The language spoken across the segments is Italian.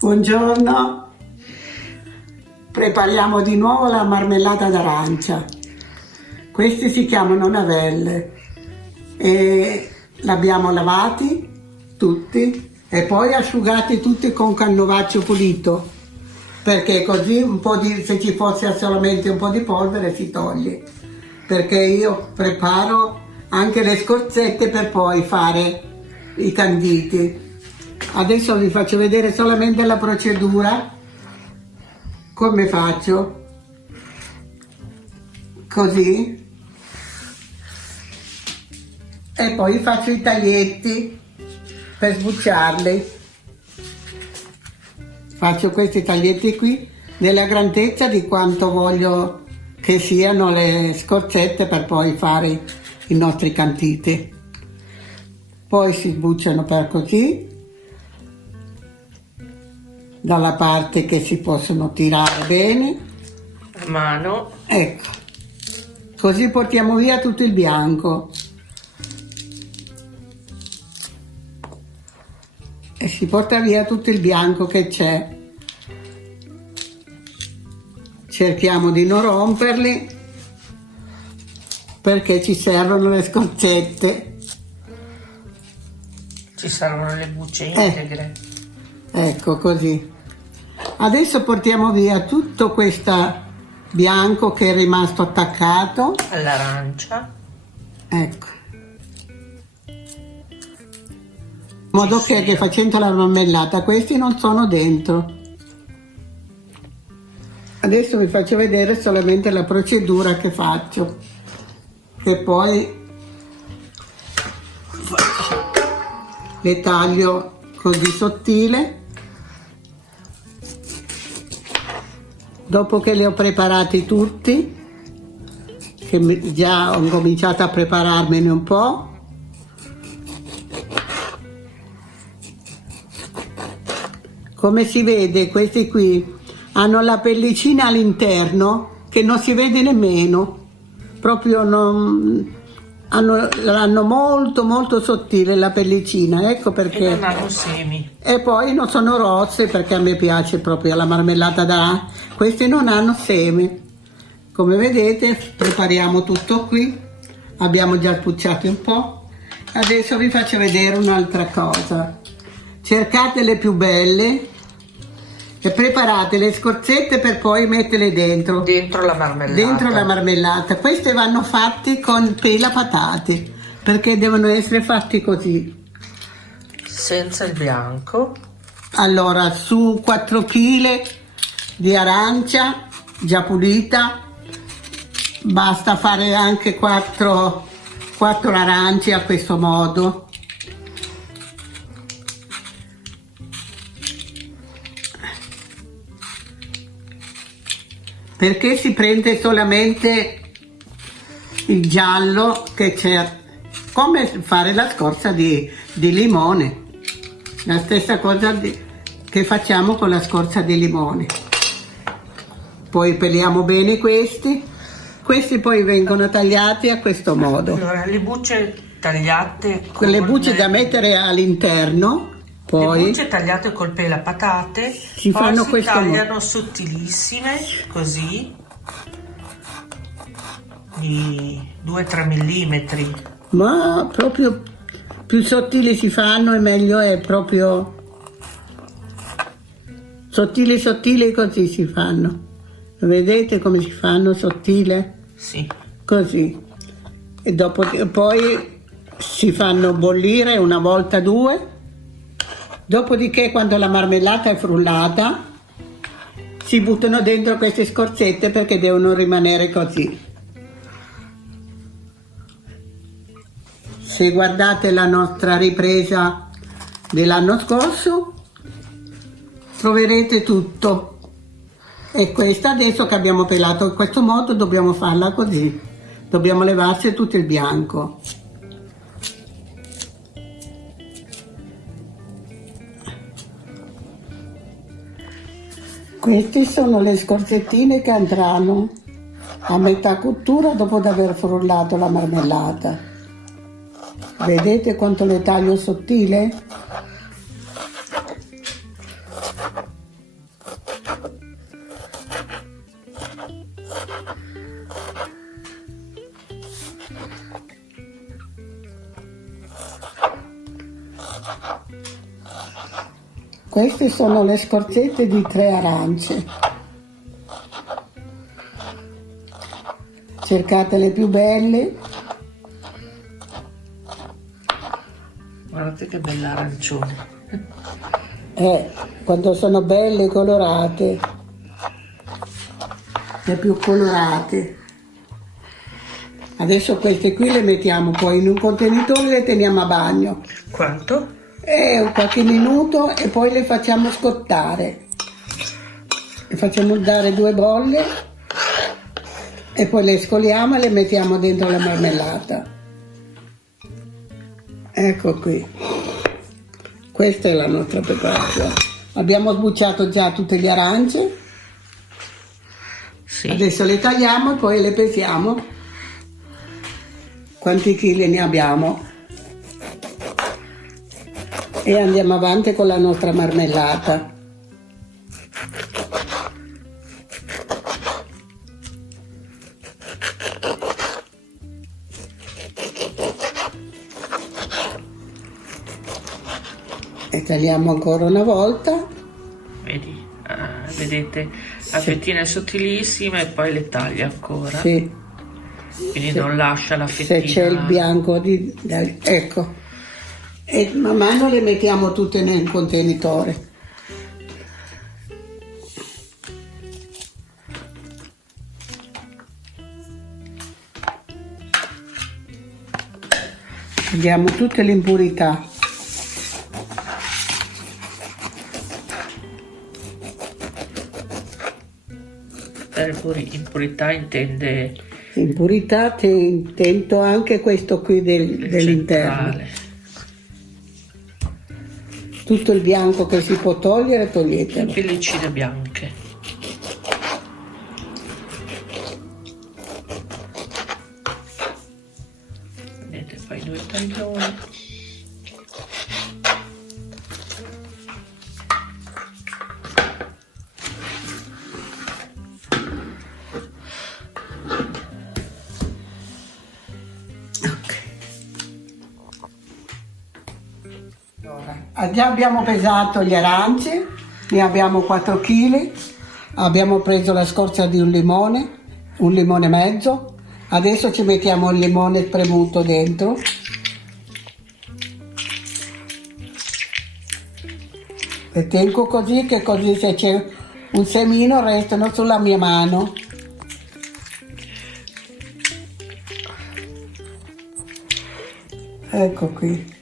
Buongiorno, prepariamo di nuovo la marmellata d'arancia. Questi si chiamano navelle e l'abbiamo lavati tutti e poi asciugati tutti con canovaccio pulito, perché così un po' di, se ci fosse solamente un po' di polvere si toglie, perché io preparo anche le scorzette per poi fare i canditi. Adesso vi faccio vedere solamente la procedura, come faccio, così, e poi faccio i taglietti per sbucciarli. Faccio questi taglietti qui nella grandezza di quanto voglio che siano le scorzette per poi fare i nostri canditi. Poi si sbucciano per così, dalla parte che si possono tirare bene a mano, ecco, così portiamo via tutto il bianco e si porta via tutto il bianco che c'è. Cerchiamo di non romperli perché ci servono le scorzette, ci servono le bucce integre. Ecco così. Adesso portiamo via tutto questo bianco che è rimasto attaccato all'arancia. Ecco. In modo che facendo la marmellata questi non sono dentro. Adesso vi faccio vedere solamente la procedura che faccio. Che poi le taglio così sottile. Dopo che li ho preparati tutti, che già ho cominciato a prepararmene un po', come si vede questi qui hanno la pellicina all'interno che non si vede nemmeno, proprio non... L'hanno molto sottile la pellicina, ecco perché. E non hanno semi. E poi non sono rosse perché a me piace proprio la marmellata d'arancia. Questi non hanno semi. Come vedete prepariamo tutto qui, abbiamo già sbucciato un po'. Adesso vi faccio vedere un'altra cosa. Cercate le più belle e preparate le scorzette per poi metterle dentro la marmellata. Dentro la marmellata. Queste vanno fatte con pela patate, perché devono essere fatti così. Senza il bianco. Allora, su 4 kg di arancia già pulita, basta fare anche 4 arance a questo modo. Perché si prende solamente il giallo che c'è, come fare la scorza di limone, la stessa cosa che facciamo con la scorza di limone. Poi peliamo bene questi poi vengono tagliati a questo modo. Allora, le bucce tagliate con quelle bucce da mettere all'interno. Poi le bucce tagliate col pelapatate si fanno questo tagliano sottilissime, così, di 2-3 millimetri. Ma proprio più sottili si fanno e meglio è, proprio sottili così si fanno. Vedete come si fanno sottile? Sì. Così. E dopo poi si fanno bollire una volta, due. Dopodiché quando la marmellata è frullata si buttano dentro queste scorzette perché devono rimanere così. Se guardate la nostra ripresa dell'anno scorso troverete tutto. E questa adesso che abbiamo pelato in questo modo dobbiamo farla così. Dobbiamo levarci tutto il bianco. Queste sono le scorzettine che andranno a metà cottura dopo aver frullato la marmellata. Vedete quanto le taglio sottile? Queste sono le scorzette di 3 arance. Cercate le più belle. Guardate che bella arancione. Quando sono belle colorate, le più colorate. Adesso queste qui le mettiamo poi in un contenitore e le teniamo a bagno. Quanto? Qualche minuto e poi le facciamo scottare. Le facciamo dare 2 bolle e poi le scoliamo e le mettiamo dentro la marmellata. Ecco qui. Questa è la nostra preparazione. Abbiamo sbucciato già tutte le arance. Sì. Adesso le tagliamo e poi le pesiamo. Quanti chili ne abbiamo? E andiamo avanti con la nostra marmellata. E tagliamo ancora una volta. Vedi? Vedete? La fettina è sottilissima e poi le taglia ancora. Sì. Quindi non lascia la fettina. Se c'è il bianco ecco. E man mano le mettiamo tutte nel contenitore. Togliamo tutte le impurità. Per impurità intende Impurità intendo anche questo qui dell'interno. centrale. Tutto il bianco che si può togliere, toglietelo. Pellicine bianche. Vedete, poi 2 taglioni. Già abbiamo pesato gli arance, ne abbiamo 4 kg, abbiamo preso la scorza di un limone mezzo, adesso ci mettiamo il limone spremuto dentro. Le tengo così che così se c'è un semino restano sulla mia mano. Ecco qui.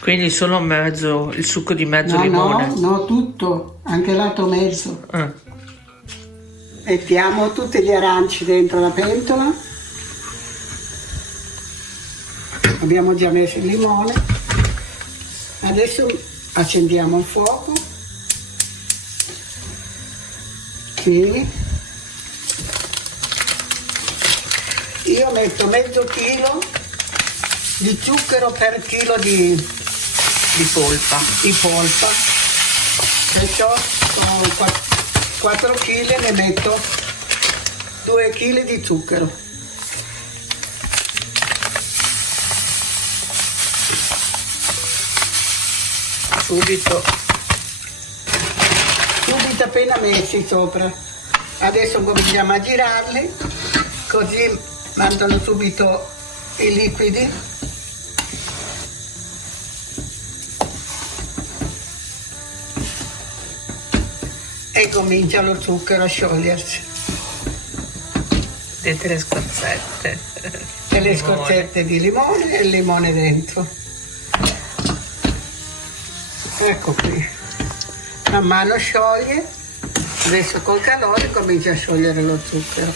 Quindi solo mezzo, il succo di mezzo limone. No, tutto, anche l'altro mezzo. Mettiamo tutti gli aranci dentro la pentola. Abbiamo già messo il limone. Adesso accendiamo il fuoco. Sì. Io metto mezzo chilo di zucchero per chilo di polpa. Perciò sono 4 kg, ne metto 2 kg di zucchero. Subito appena messi sopra. Adesso cominciamo a girarli, così mandano subito i liquidi. E comincia lo zucchero a sciogliersi. Vedete le scorzette. E le scorzette di limone e il limone dentro. Ecco qui. Man mano scioglie. Adesso col calore comincia a sciogliere lo zucchero.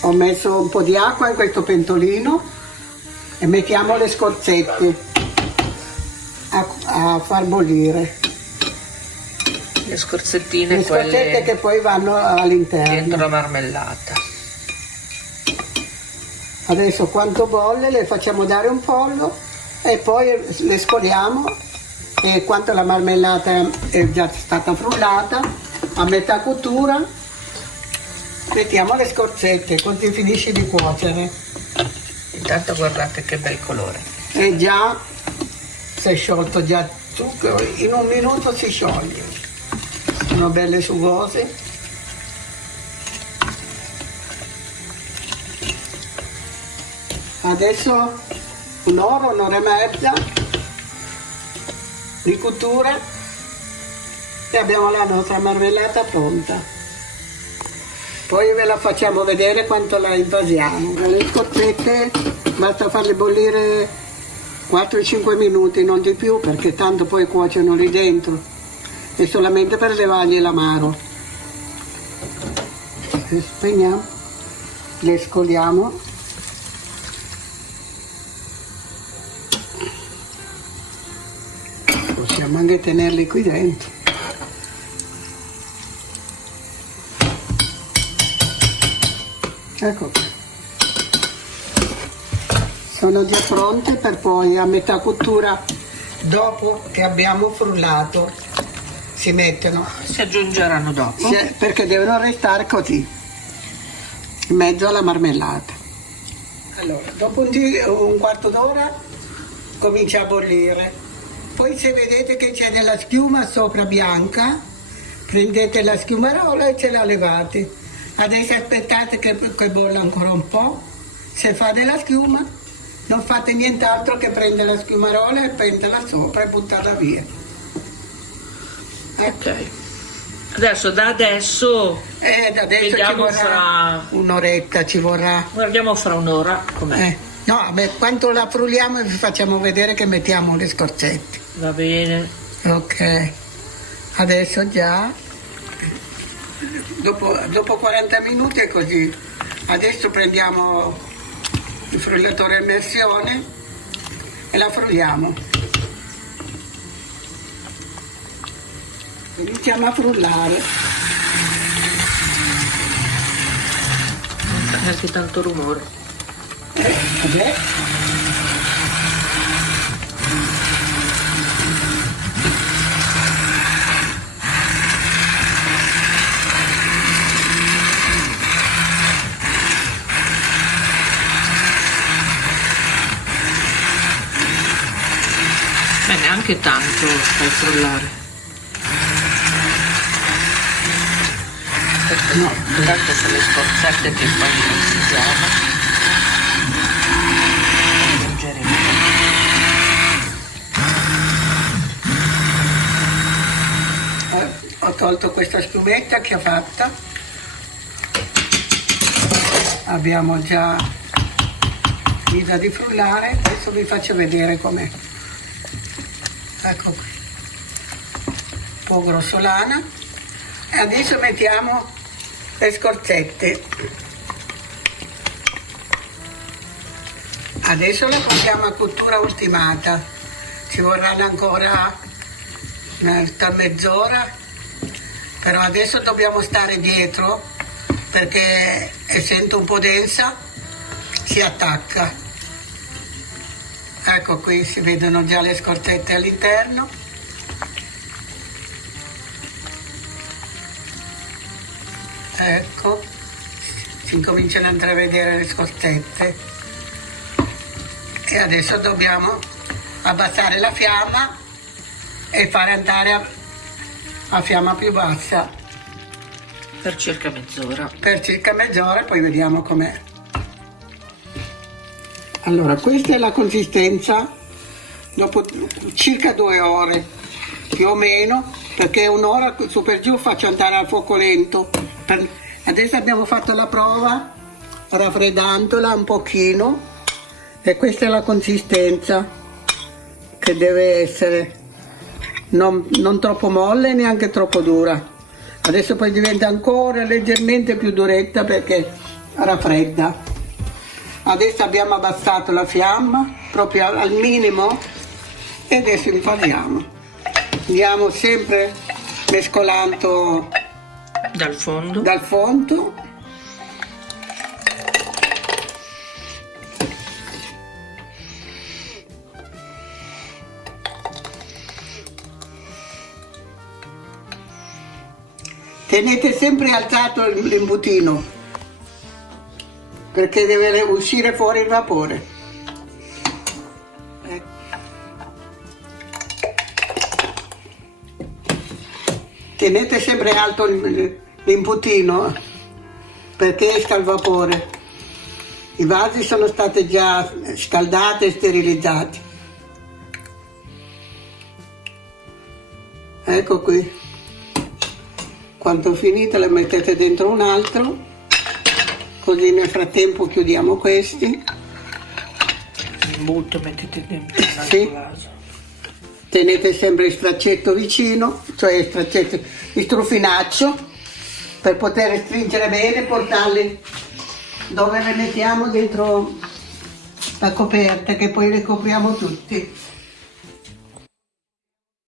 Ho messo un po' di acqua in questo pentolino e mettiamo le scorzette a far bollire. Le scorzettine, Le scorzette quelle che poi vanno all'interno. dentro la marmellata. Adesso quando bolle le facciamo dare un pollo e poi le scoliamo e quando la marmellata è già stata frullata, a metà cottura mettiamo le scorzette, così finisce di cuocere. intanto guardate che bel colore. E già si è sciolto già il zucchero, in un minuto si scioglie. Sono belle sugose. Adesso un'ora e mezza di cottura e abbiamo la nostra marmellata pronta. Poi ve la facciamo vedere quanto la invasiamo. Le scorzette basta farle bollire 4-5 minuti, non di più, perché tanto poi cuociono lì dentro. È solamente per levargli l'amaro. Le spegniamo, le scoliamo. Possiamo anche tenerli qui dentro. Ecco qui. Sono già pronte per poi a metà cottura, dopo che abbiamo frullato, si mettono. Si aggiungeranno dopo. Perché devono restare così, in mezzo alla marmellata. Allora, dopo un quarto d'ora comincia a bollire. Poi se vedete che c'è della schiuma sopra bianca, prendete la schiumarola e ce la levate. Adesso aspettate che bolla ancora un po'. Se fa della schiuma, non fate nient'altro che prendere la schiumarola e pentarla sopra e buttarla via. Ok. Adesso da adesso adesso ci vediamo vorrà fra un'oretta, ci vorrà. guardiamo fra un'ora com'è. No, quando la frulliamo vi facciamo vedere che mettiamo le scorzette. Va bene. Ok, adesso già, dopo 40 minuti è così. Adesso prendiamo il frullatore a immersione e la frulliamo. Iniziamo a frullare. Non fa neanche tanto rumore. Vabbè. Beh, neanche tanto fai frullare. No, tanto sono le scorzette che poi utilizziamo. Aggiungeremo. Ho tolto questa schiumetta che ho fatta. Abbiamo già finito di frullare, adesso vi faccio vedere com'è. Ecco qui, un po' grossolana. E adesso mettiamo le scorzette. Adesso la portiamo a cottura ultimata, ci vorranno ancora un'altra mezz'ora, però adesso dobbiamo stare dietro perché essendo un po' densa si attacca. Ecco qui si vedono già le scorzette all'interno. Ecco, si incominciano a intravedere le scorzette. E adesso dobbiamo abbassare la fiamma e fare andare a fiamma più bassa. Per circa mezz'ora. Per circa mezz'ora e poi vediamo com'è. Allora, questa è la consistenza dopo circa 2 ore, più o meno, perché un'ora su per giù faccio andare a fuoco lento. Adesso abbiamo fatto la prova raffreddandola un pochino e questa è la consistenza che deve essere, non troppo molle neanche troppo dura. Adesso poi diventa ancora leggermente più duretta perché raffredda. Adesso abbiamo abbassato la fiamma proprio al minimo e adesso impaniamo. Andiamo sempre mescolando Dal fondo. dal fondo. Tenete sempre alzato l'imbutino perché deve uscire fuori il vapore. Tenete sempre alto l'imputino perché esca il vapore. I vasi sono stati già scaldati e sterilizzati. Ecco qui. Quando finite le mettete dentro un altro, così nel frattempo chiudiamo questi. Il butto mettete dentro un altro Sì. vaso. Tenete sempre il straccetto vicino, cioè il strufinaccio, per poter stringere bene e portarli dove le mettiamo dentro la coperta, che poi le copriamo tutti.